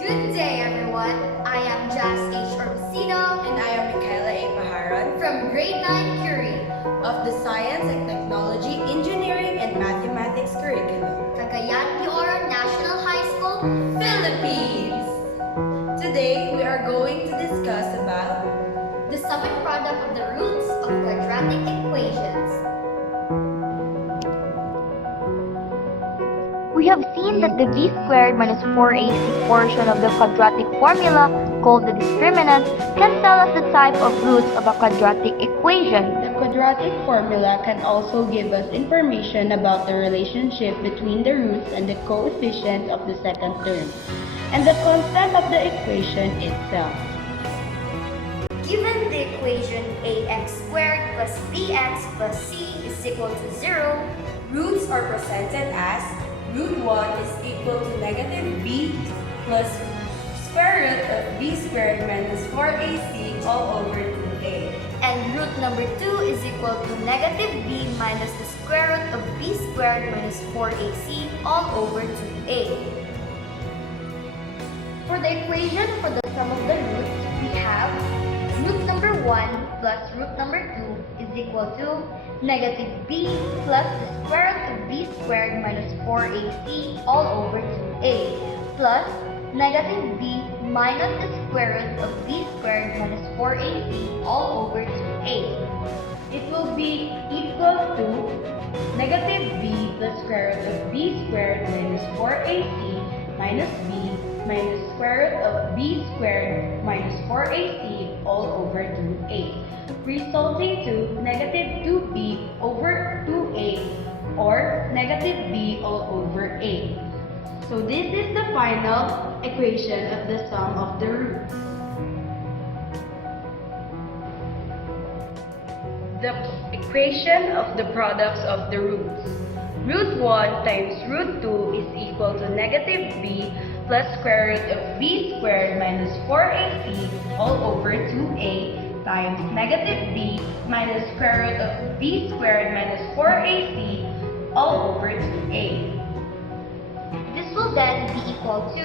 Good day, everyone. I am Jazz H. Orbisino And I am Michaela A. Paharan from Grade 9 Curie, of the Science and Technology, Engineering and Mathematics curriculum. Cagayan de Oro National High School, Philippines! Today, we are going to discuss about the sum and product of the roots of quadratic equations. We have seen that the b squared minus 4ac portion of the quadratic formula, called the discriminant, can tell us the type of roots of a quadratic equation. The quadratic formula can also give us information about the relationship between the roots and the coefficient of the second term, and the constant of the equation itself. Given the equation ax squared plus bx plus c is equal to 0, roots are presented as root 1 is equal to negative b plus square root of b squared minus 4ac all over 2a. and root number 2 is equal to negative b minus the square root of b squared minus 4ac all over 2a. For the equation for the sum of the roots, we have root number 1 plus root number 2 is equal to negative b plus the square root of b squared minus 4ac all over 2a plus negative b minus the square root of b squared minus 4ac all over 2a. It will be equal to negative b plus square root of b squared minus 4ac minus b minus square root of b squared minus 4ac all over 2a, resulting to negative 2b over 2a or negative b all over a. So this is the final equation of the sum of the roots. The equation of the products of the roots. Root 1 times root 2 is equal to negative b plus square root of b squared minus 4ac all over 2a times negative b minus square root of b squared minus 4ac all over 2a. This will then be equal to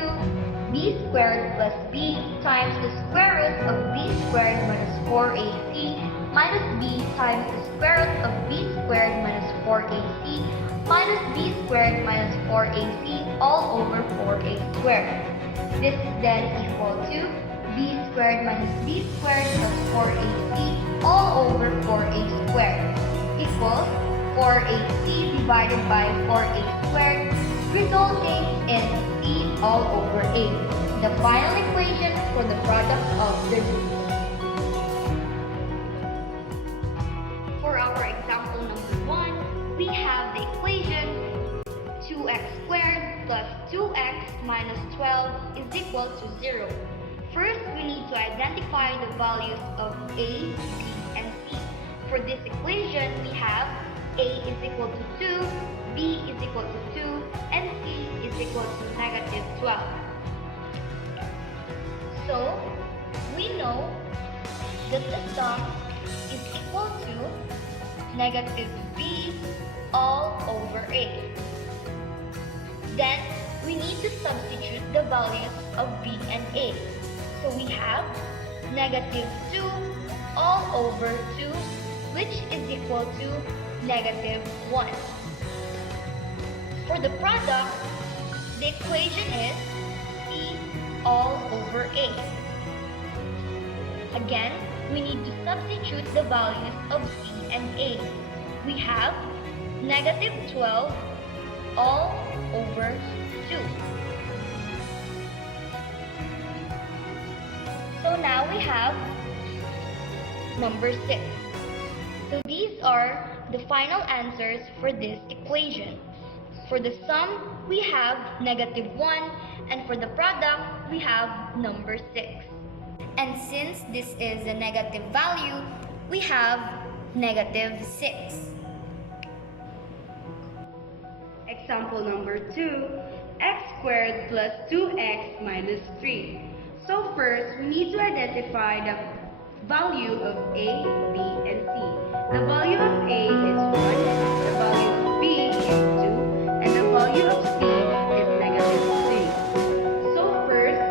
b squared plus b times the square root of b squared minus 4ac minus b times the square root of b squared minus 4ac minus b squared minus 4ac all over 4a squared. This is then equal to b squared minus b squared plus 4ac all over 4a squared equals 4ac divided by 4a squared, resulting in c all over a, the final equation for the product of the roots. For our example number 1, we have the equation 2x squared plus 2x minus 12 is equal to 0. First, we need to identify the values of a, b, and c. For this equation, we have a is equal to 2, b is equal to 2, and c is equal to negative 12. So, we know that the sum is equal to negative b all over a. Then, we need to substitute the values of b and a. So we have negative 2 all over 2, which is equal to negative 1. For the product, the equation is c all over a. Again, we need to substitute the values of c and a. We have negative 12 all over 2. So now we have number 6. So these are the final answers for this equation. For the sum, we have negative 1, and for the product, we have number 6. And since this is a negative value, we have negative 6. Example number 2, x squared plus 2x minus 3. So first, we need to identify the value of a, b, and c. The value of a is 1, the value of b is 2, and the value of c is negative 3. So first,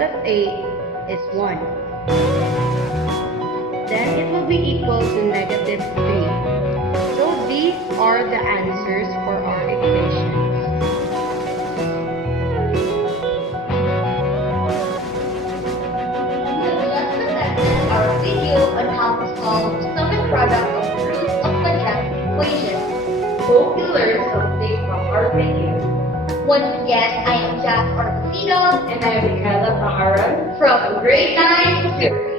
plus 8 is 1. Then it will be equal to negative 3. So these are the answers for our equations. We have just presented our video on how to solve sum and product of roots of quadratic equations. Hope you learned something from our video. Once again, I am Jack Ortesido And I am Michaela Paharan from grade 9 to